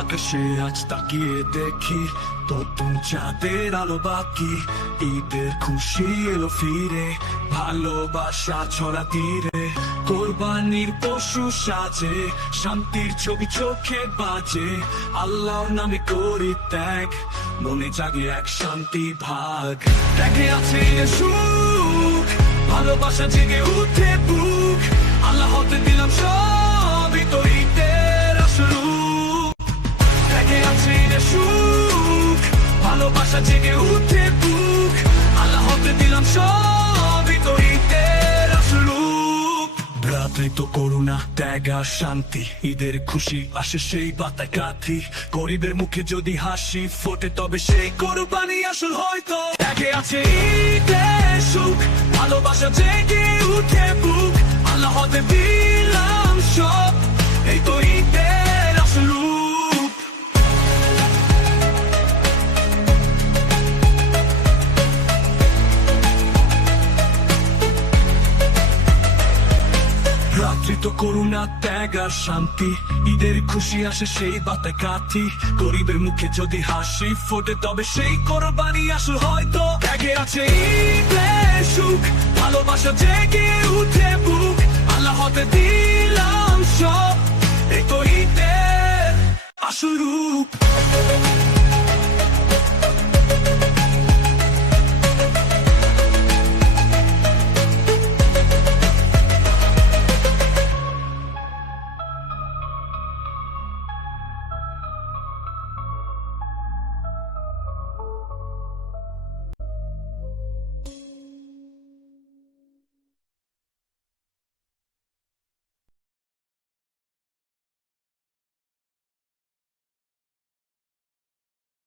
আকাশে আজ তাকিয়ে দেখি নতুন চাঁদের আলো বাকি, ঈদের খুশি এলো ফিরে, ভালোবাসা ছড়া তীরে। কোরবানির পশু সাজে, শান্তির ছবি চোখে বাজে, আল্লাহর নামে করি ত্যাগ, মনে জাগে এক শান্তি ভাগ। ত্যাগে আছে সুখ, ভালোবাসা জেগে উঠে বুক, আল্লাহ হতে দিলাম সবই তো ঈদের আসল রূপ। ত্যাগে আছে সুখ, ভালোবাসা জেগে উঠে বুক, আল্লাহ হতে দিলাম সবই তো ঈদের আসল রূপ। ভ্রাতৃত্ব করুণা ত্যাগ আর শান্তি, ঈদের খুশি আসে সেই বাতায় কাঁথি, গরিবের মুখে যদি হাসি ফোটে তবে সেই কোরবানি আসল হয়তো। ত্যাগে আছে ঈদের সুখ, ভালোবাসা জেগে উঠে বুক, আল্লাহ হতে দিলাম সব, এই তো ঈদের আসল রূপ। ভ্রাতৃত্ব করুণা ত্যাগ আর শান্তি, ঈদের খুশি আসে সেই বাতায় কাঁথি, গরিবের মুখে যদি হাসি ফোটে তবে সেই কোরবানি আসল হয়তো। ত্যাগে আছে ঈদের সুখ, ভালোবাসা জেগে উঠে বুক, আল্লাহ হতে দিলাম সব, এই তো ঈদের আসল রূপ।